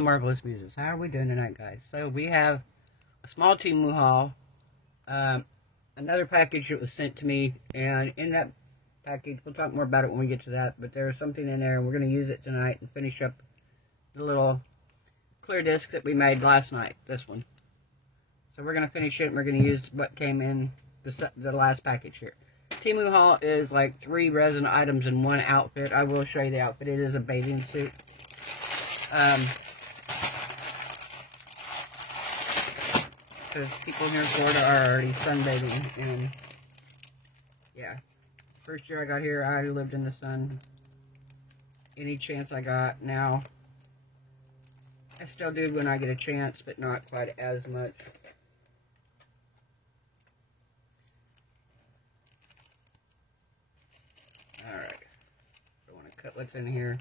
my marvelous muses. How are we doing tonight, guys? So we have a small Temu haul, another package that was sent to me, and in that package, we'll talk more about it when we get to that, but there's something in there, and we're going to use it tonight and finish up the little clear disc that we made last night, this one. So we're going to finish it, and we're going to use what came in the last package here. Temu haul is like 3 resin items in one outfit. I will show you the outfit. It is a bathing suit. Because people here in Florida are already sunbathing, and yeah. First year I got here, I lived in the sun any chance I got. Now, I still do when I get a chance, but not quite as much. Alright, I want to cut what's in here.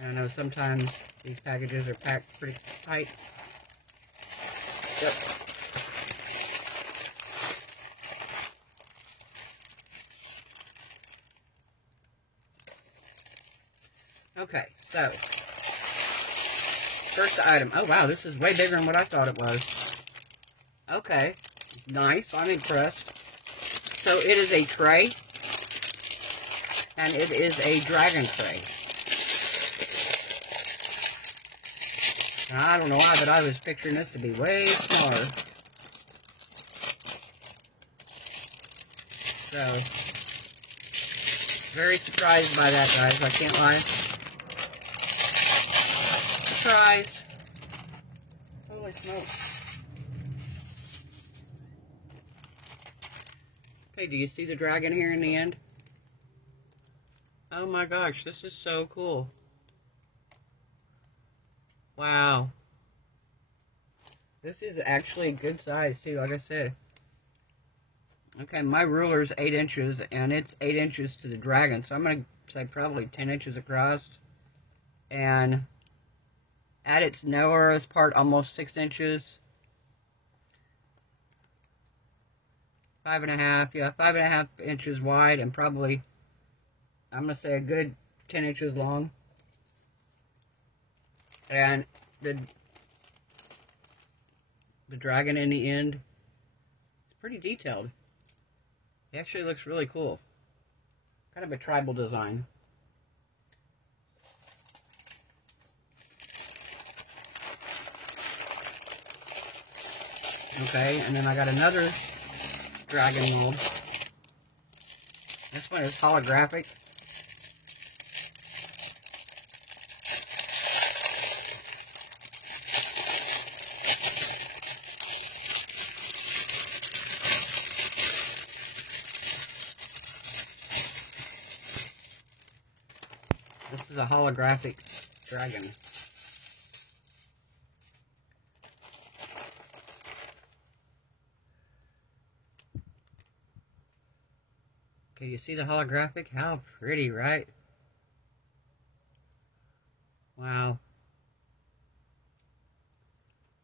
And I know sometimes these packages are packed pretty tight. Yep. Okay, so first item. Oh wow, this is way bigger than what I thought it was. Okay, nice. I'm impressed. So it is a tray, and it is a dragon tray. I don't know why, but I was picturing this to be way smaller. So, very surprised by that, guys. I can't lie. Surprise! Holy smokes. Okay, do you see the dragon here in the end? Oh my gosh, this is so cool. Wow. This is actually a good size too, like I said. Okay, my ruler is 8 inches, and it's 8 inches to the dragon, so I'm going to say probably 10 inches across. And at its narrowest part, almost 6 inches. 5.5, yeah, 5.5 inches wide, and probably, I'm going to say a good 10 inches long. And the dragon in the end, it's pretty detailed. It actually looks really cool. Kind of a tribal design. Okay, and then I got another dragon mold. This one is holographic. This is a holographic dragon. Can you see the holographic? How pretty, right? Wow.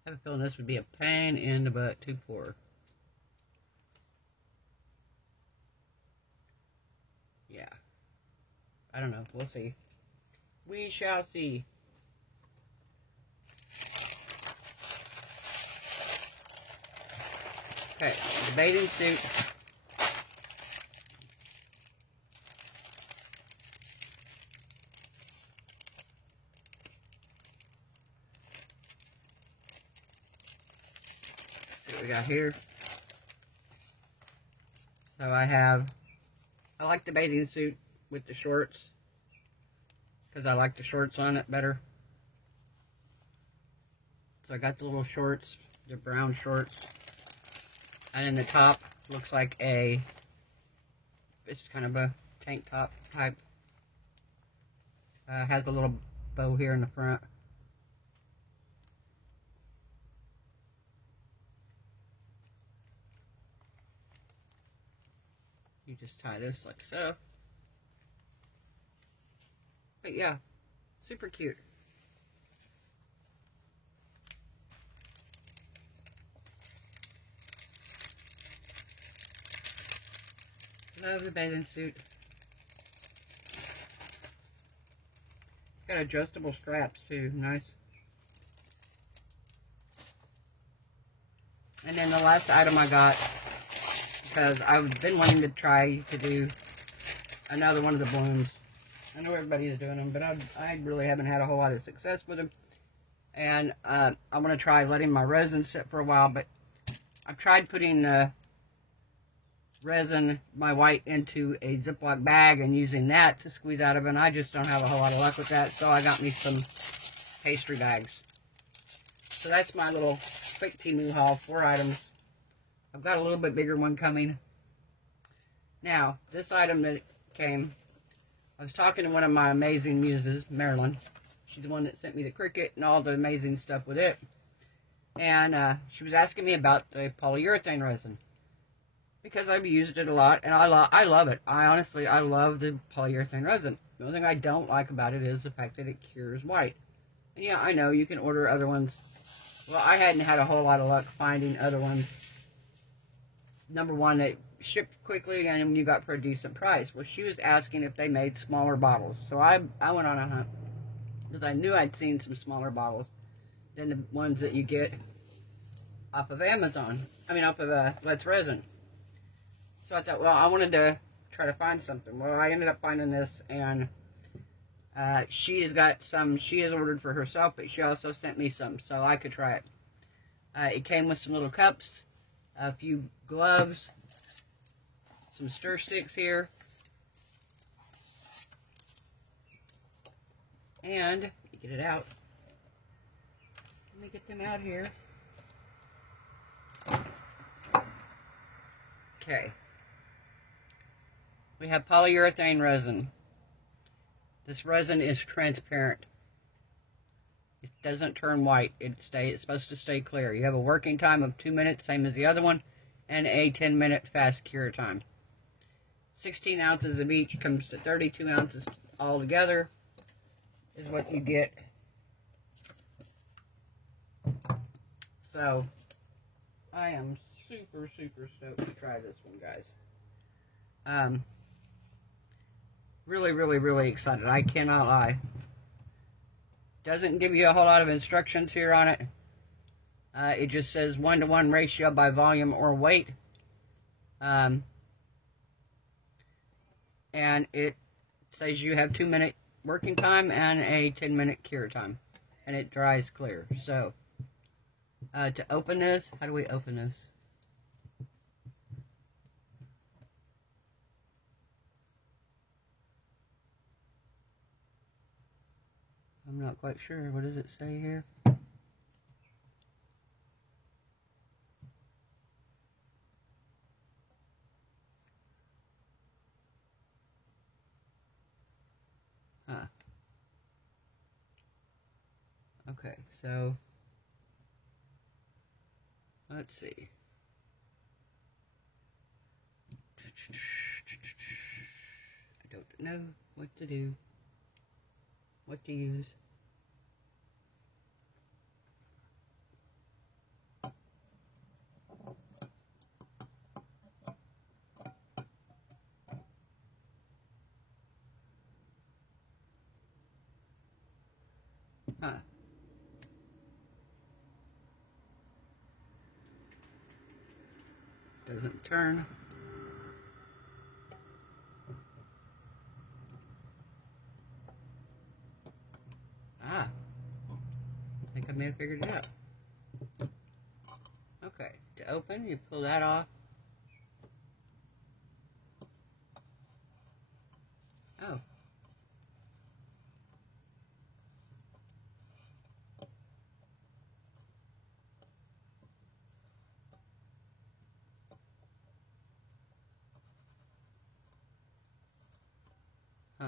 I have a feeling this would be a pain in the butt to pour. Yeah. I don't know. We'll see. We shall see. Okay, the bathing suit. See what we got here. So I like the bathing suit with the shorts, because I like the shorts on it better. So I got the little shorts, the brown shorts. And then the top looks like it's kind of a tank top type. Has a little bow here in the front. You just tie this like so. But yeah, super cute. Love the bathing suit. got adjustable straps too. Nice. And then the last item I got, because I've been wanting to try to do another one of the balloons. I know everybody's doing them, but I really haven't had a whole lot of success with them. And I want to try letting my resin sit for a while, but I've tried putting resin, my white, into a Ziploc bag and using that to squeeze out of it. And I just don't have a whole lot of luck with that, so I got me some pastry bags. So that's my little quick Temu haul, 4 items. I've got a little bit bigger one coming. Now, this item that came, I was talking to one of my amazing muses, Marilyn. She's the one that sent me the Cricut and all the amazing stuff with it. And she was asking me about the polyurethane resin, because I've used it a lot, and I love it. I love the polyurethane resin. The only thing I don't like about it is the fact that it cures white. And yeah, I know you can order other ones. Well, I hadn't had a whole lot of luck finding other ones. Number one, that shipped quickly and you got for a decent price. Well, she was asking if they made smaller bottles. So I went on a hunt, because I knew I'd seen some smaller bottles than the ones that you get off of Amazon. I mean, off of Let's Resin. So I thought, well, I wanted to try to find something. Well, I ended up finding this, and she has got some she has ordered for herself, but she also sent me some so I could try it. It came with some little cups, a few gloves, some stir sticks here, and let me get it out. Let me get them out here. Okay. We have polyurethane resin. This resin is transparent. It doesn't turn white. It's supposed to stay clear. You have a working time of 2 minutes, same as the other one, and a 10-minute fast cure time. 16 ounces of each comes to 32 ounces altogether is what you get. So, I am super, super stoked to try this one, guys. Really, really, really excited. I cannot lie. Doesn't give you a whole lot of instructions here on it. It just says 1-to-1 ratio by volume or weight. And it says you have 2-minute working time and a 10-minute cure time. And it dries clear. So, to open this, how do we open this? I'm not quite sure. What does it say here? Huh. Okay, so let's see. I don't know what to do. What to use. Huh. Doesn't turn. Ah. I think I may have figured it out. Okay. To open, you pull that off. Oh. Huh.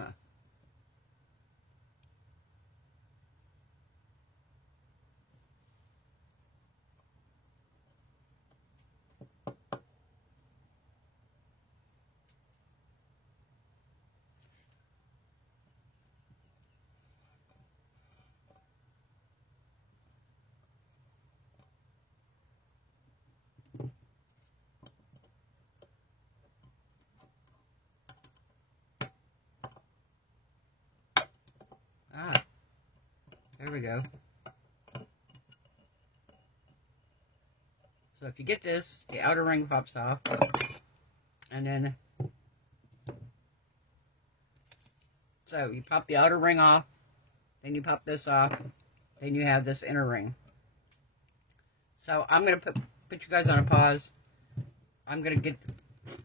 There we go. So if you get this, the outer ring pops off. And then, so you pop the outer ring off. Then you pop this off. Then you have this inner ring. So I'm going to put you guys on a pause. I'm going to get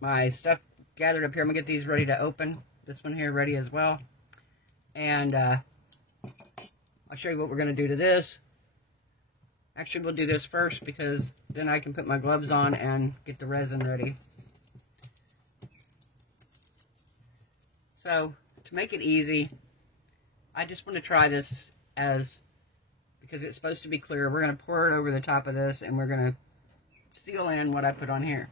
my stuff gathered up here. I'm going to get these ready to open. This one here ready as well. And I'll show you what we're going to do to this. Actually, we'll do this first because then I can put my gloves on and get the resin ready. So, to make it easy, I just want to try this because it's supposed to be clear. We're going to pour it over the top of this and we're going to seal in what I put on here.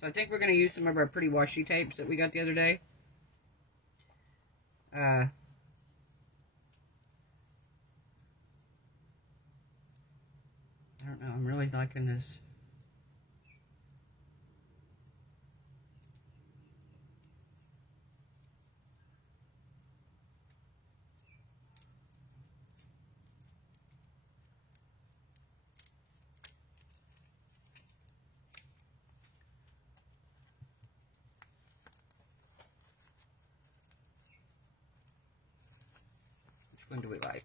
So I think we're going to use some of our pretty washi tapes that we got the other day. I don't know, I'm really liking this. Which one do we like?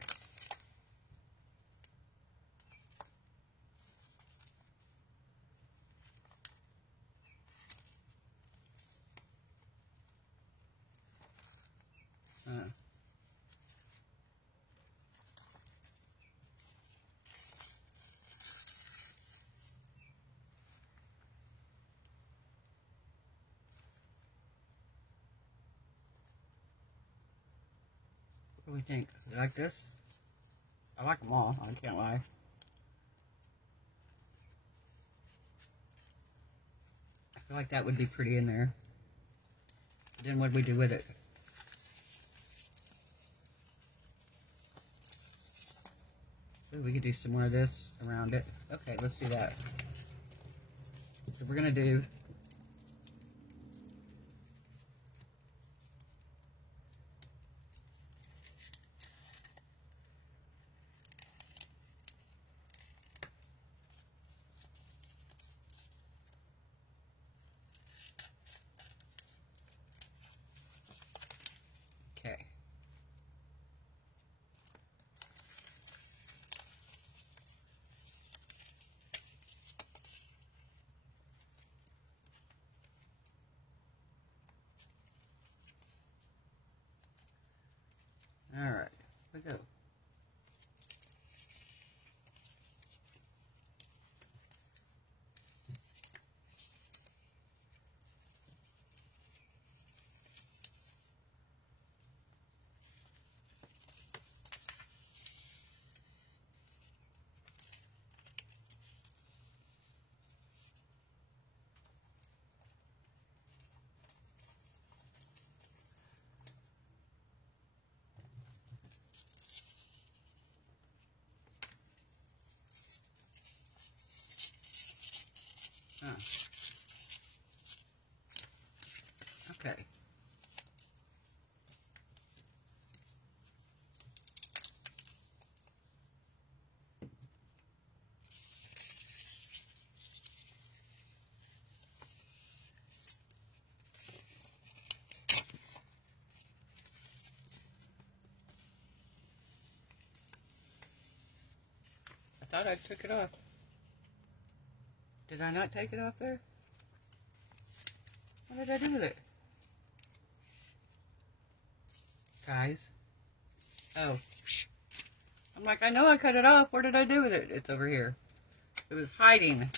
What do we think? You like this? I like them all, I can't lie. I feel like that would be pretty in there. Then what do we do with it? Ooh, we could do some more of this around it. Okay, let's do that. So we're going to do okay. All right, here we go. Huh. Okay. I thought I took it off. Did I not take it off there? What did I do with it? Guys. Oh. I'm like, I know I cut it off. Where did I do with it? It's over here. It was hiding.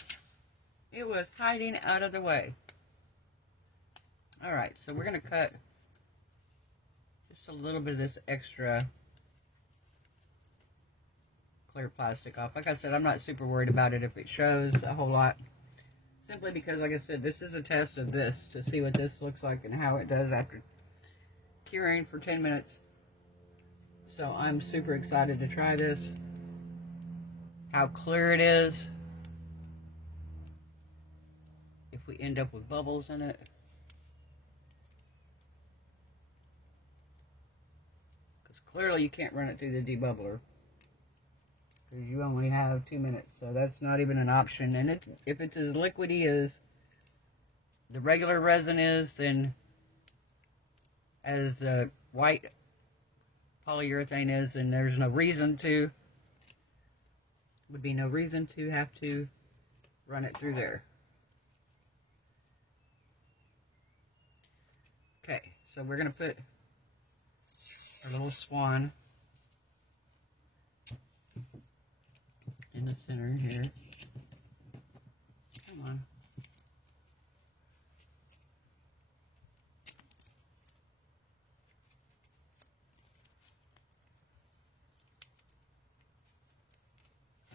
It was hiding out of the way. Alright, so we're going to cut just a little bit of this extra clear plastic off. Like I said, I'm not super worried about it if it shows a whole lot. Simply because, like I said, this is a test of this to see what this looks like and how it does after curing for 10 minutes. So I'm super excited to try this. How clear it is. If we end up with bubbles in it. Because clearly you can't run it through the debubbler because you only have 2 minutes, so that's not even an option. And if it's as liquidy as the regular resin is, then as the white polyurethane is, then there's no reason to, would be no reason to have to run it through there. Okay, so we're going to put our little swan in the center here. Come on.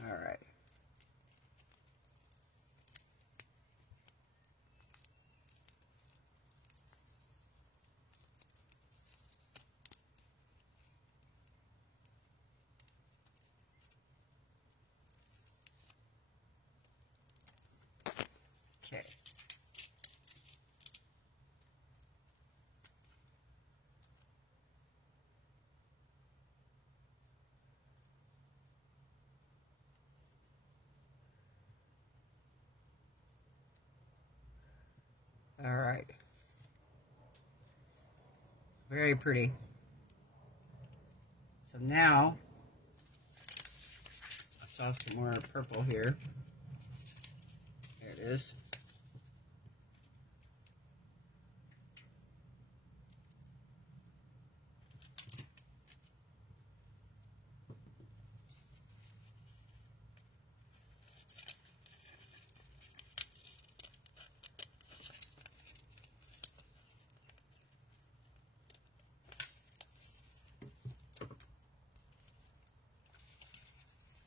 All right. Okay. All right. Very pretty. So now, I saw some more purple here. There it is.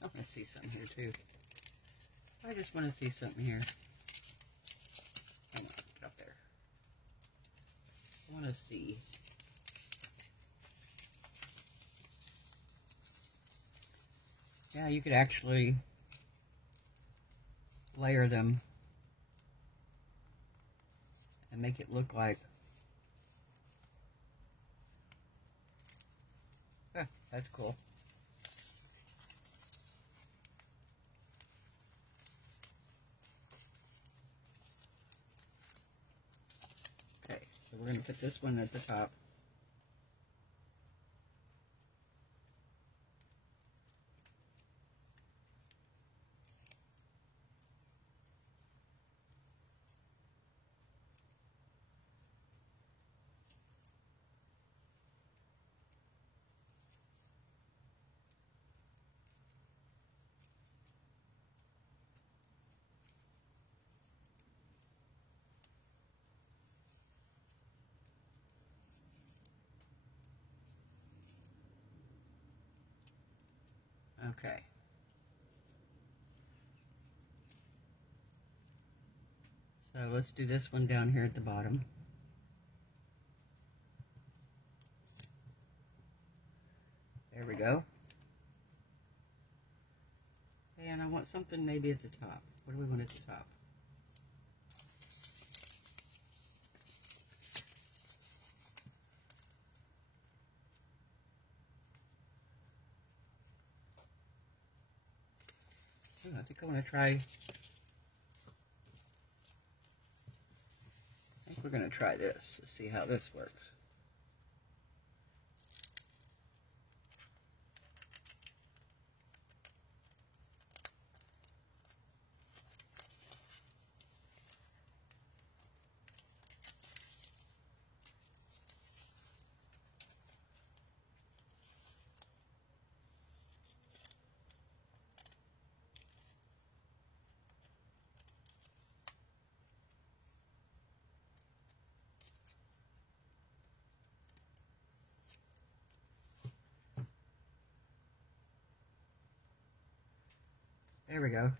I want to see something here too. I just want to see something here. Hang on, get up there. I want to see. Yeah, you could actually layer them and make it look like. That's cool. Okay, so we're going to put this one at the top. Okay. So let's do this one down here at the bottom. There we go. And I want something maybe at the top. What do we want at the top? Ooh, I think I want to try. I think we're going to try this to see how this works. There we go.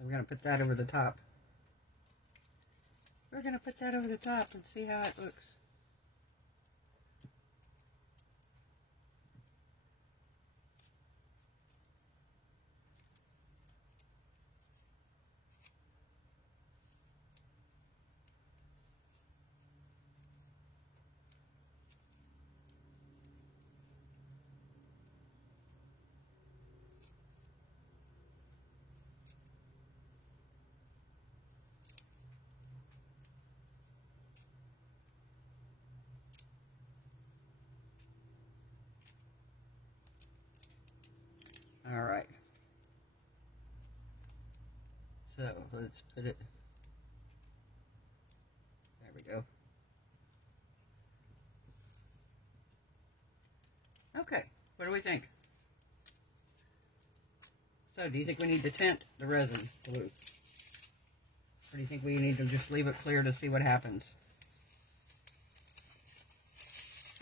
We're going to put that over the top. We're going to put that over the top and see how it looks. Alright. So, let's put it... There we go. Okay, what do we think? So, do you think we need to tint the resin blue? Or do you think we need to just leave it clear to see what happens?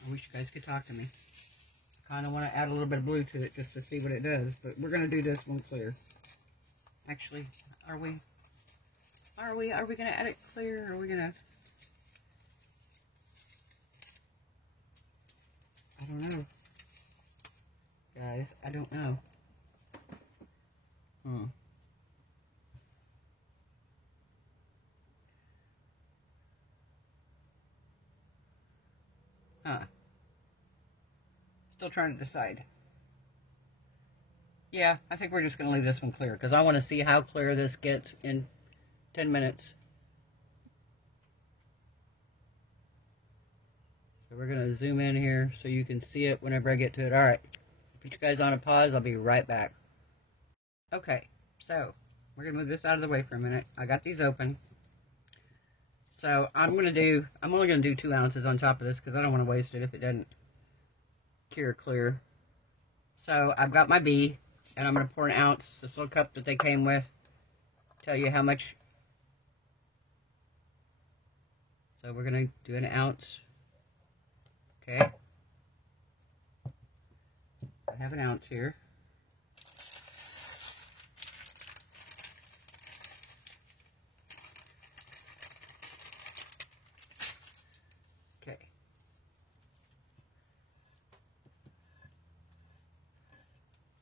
I wish you guys could talk to me. I kind of want to add a little bit of blue to it just to see what it does, but we're going to do this one clear. Actually, are we going to add it clear, or are we going to... I don't know. Guys, I don't know. Still trying to decide. Yeah, I think we're just going to leave this one clear, because I want to see how clear this gets in 10 minutes. So we're going to zoom in here so you can see it whenever I get to it. Alright, put you guys on a pause. I'll be right back. Okay, so we're going to move this out of the way for a minute. I got these open. So I'm only going to do 2 ounces on top of this because I don't want to waste it if it doesn't cure clear. So I've got my bee, and I'm going to pour an ounce, this little cup that they came with, tell you how much. So we're going to do an ounce. Okay. I have an ounce here. Okay.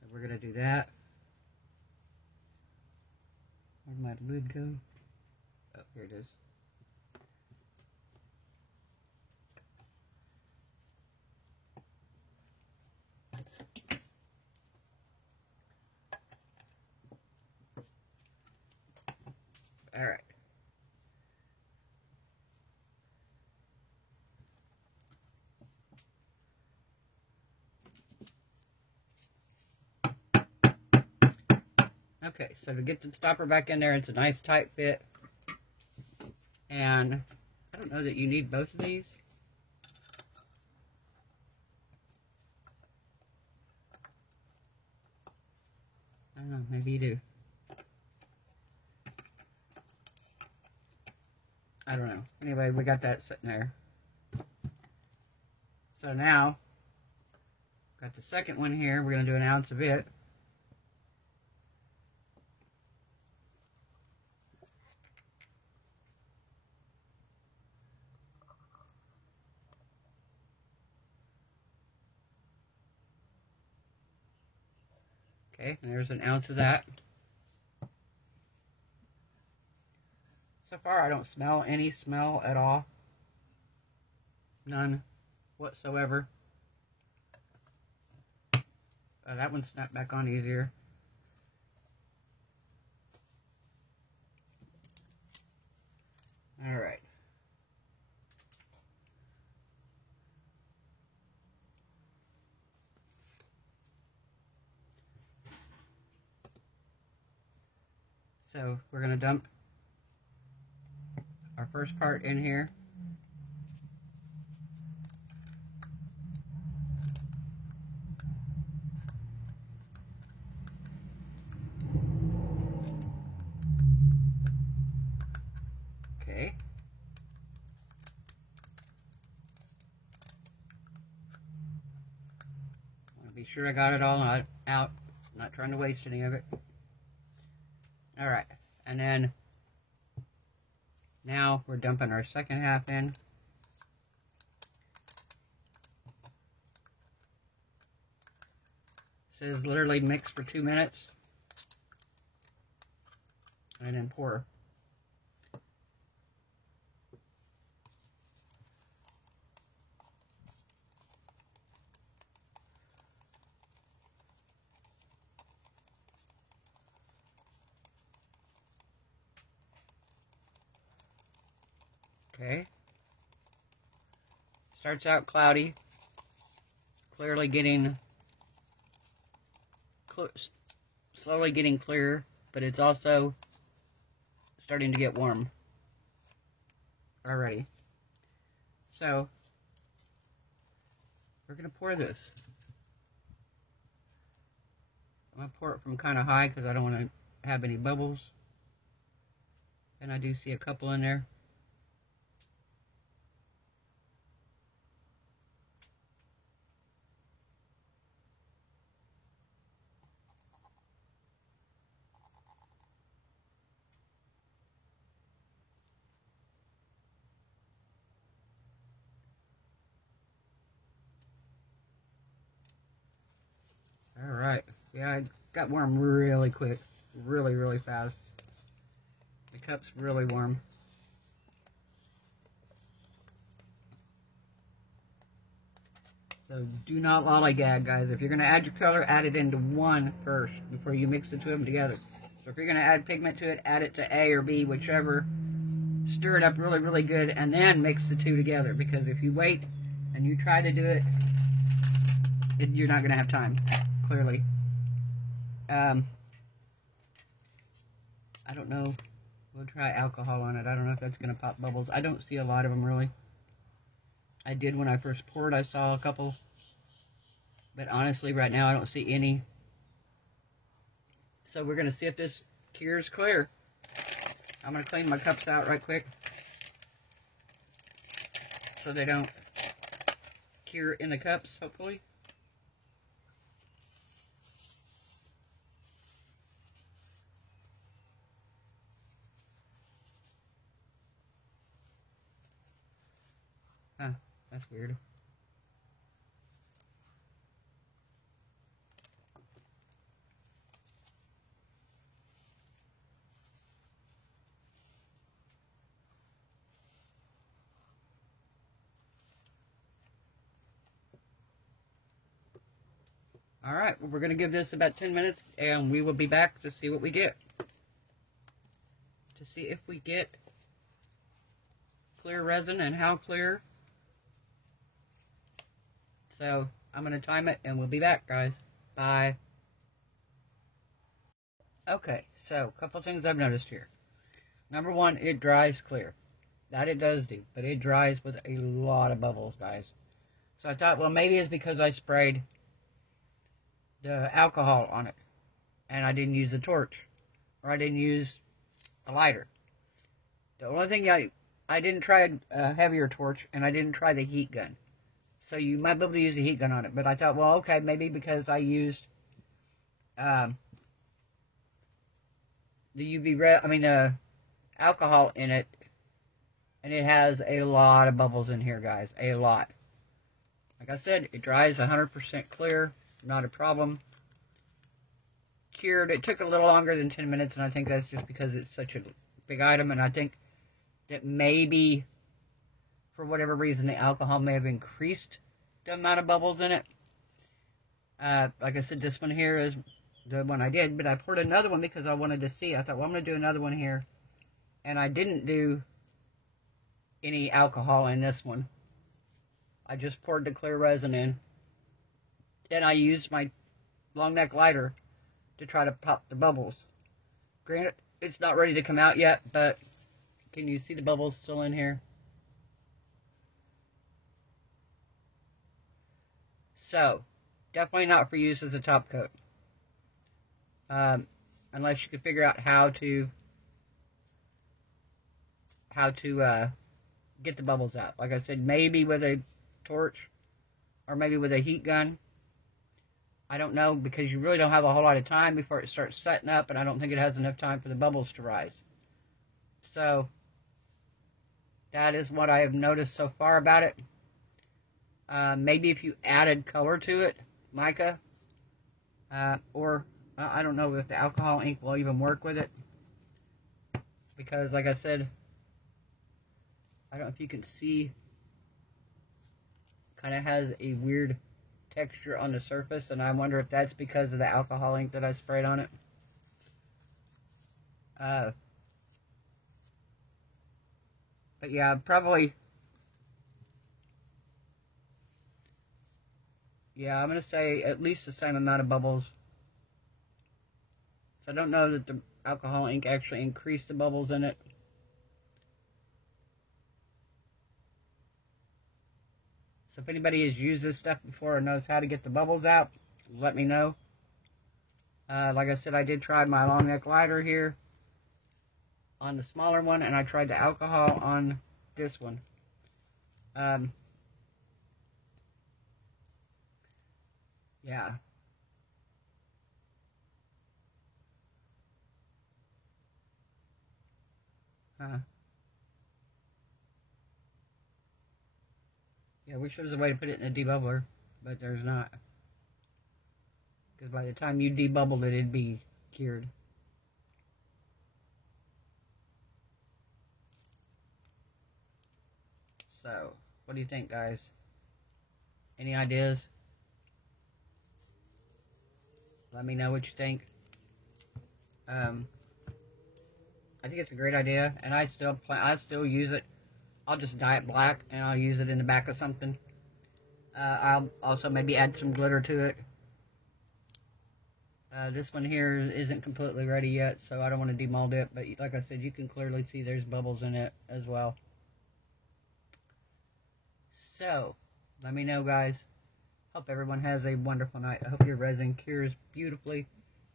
So we're going to do that. Where'd my lid go? Oh, here it is. All right. Okay, so to get the stopper back in there, it's a nice tight fit. And I don't know that you need both of these. I don't know, maybe you do. I don't know. Anyway, we got that sitting there. So now, got the second one here. We're going to do an ounce of it. Okay, and there's an ounce of that. So far, I don't smell any smell at all. None whatsoever. That one snapped back on easier. All right. So we're going to dump our first part in here. Okay. I want to be sure I got it all out. I'm not trying to waste any of it. All right, and then now we're dumping our second half in. This is literally mix for 2 minutes, and then pour. Okay. Starts out cloudy. Clearly getting slowly getting clear, but it's also starting to get warm already. So we're going to pour this. I'm going to pour it from kind of high because I don't want to have any bubbles. And I do see a couple in there. Alright, yeah, it got warm really quick, really fast. The cup's really warm. So do not lollygag, guys. If you're going to add your color, add it into one first before you mix the two of them together. So if you're going to add pigment to it, add it to A or B, whichever. Stir it up really good and then mix the two together, because if you wait and you try to do it, you're not going to have time. Clearly. I don't know. We'll try alcohol on it. I don't know if that's going to pop bubbles. I don't see a lot of them, really. I did when I first poured. I saw a couple. But honestly, right now, I don't see any. So we're going to see if this cures clear. I'm going to clean my cups out right quick, so they don't cure in the cups, hopefully. Huh, that's weird. Alright, well, we're going to give this about 10 minutes, and we will be back to see what we get. To see if we get clear resin and how clear. So, I'm going to time it, and we'll be back, guys. Bye. Okay, so, a couple things I've noticed here. Number one, it dries clear. That it does do, but it dries with a lot of bubbles, guys. So I thought, well, maybe it's because I sprayed the alcohol on it, and I didn't use the torch, or I didn't use a lighter. The only thing I didn't try a heavier torch, and I didn't try the heat gun. So you might be able to use a heat gun on it, but I thought, well, okay, maybe because I used the alcohol in it, and it has a lot of bubbles in here, guys, a lot. Like I said, it dries 100% clear. Not a problem. Cured. It took a little longer than 10 minutes, and I think that's just because it's such a big item, and I think that maybe, for whatever reason, the alcohol may have increased the amount of bubbles in it. Like I said, this one here is the one I did, but I poured another one because I wanted to see. I thought, well, I'm going to do another one here, and I didn't do any alcohol in this one. I just poured the clear resin in. Then I used my long neck lighter to try to pop the bubbles. Granted, it's not ready to come out yet, but can you see the bubbles still in here? So, definitely not for use as a top coat. Unless you could figure out how to get the bubbles out. Like I said, maybe with a torch, or maybe with a heat gun. I don't know, because you really don't have a whole lot of time before it starts setting up, and I don't think it has enough time for the bubbles to rise. So, that is what I have noticed so far about it. Maybe if you added color to it, mica, or I don't know if the alcohol ink will even work with it. Because, like I said, I don't know if you can see, kind of has a weird texture on the surface, and I wonder if that's because of the alcohol ink that I sprayed on it. But yeah, probably, yeah, I'm going to say at least the same amount of bubbles So I don't know that the alcohol ink actually increased the bubbles in it. So if anybody has used this stuff before or knows how to get the bubbles out, let me know. Like I said, I did try my long neck lighter here on the smaller one, and I tried the alcohol on this one. Yeah. Yeah, I wish there was a way to put it in a debubbler, but there's not. Because by the time you debubbled it, it'd be cured. So, what do you think, guys? Any ideas? Let me know what you think. I think it's a great idea, and I still use it. I'll just dye it black, and I'll use it in the back of something. I'll also maybe add some glitter to it. This one here isn't completely ready yet, so I don't want to demold it, but like I said, you can clearly see there's bubbles in it as well. So, let me know, guys. Hope everyone has a wonderful night. I hope your resin cures beautifully.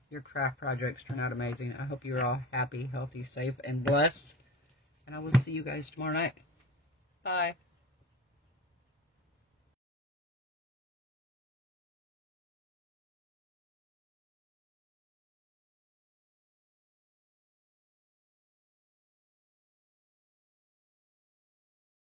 Your craft projects turn out amazing. I hope you're all happy, healthy, safe, and blessed. And I will see you guys tomorrow night. Bye.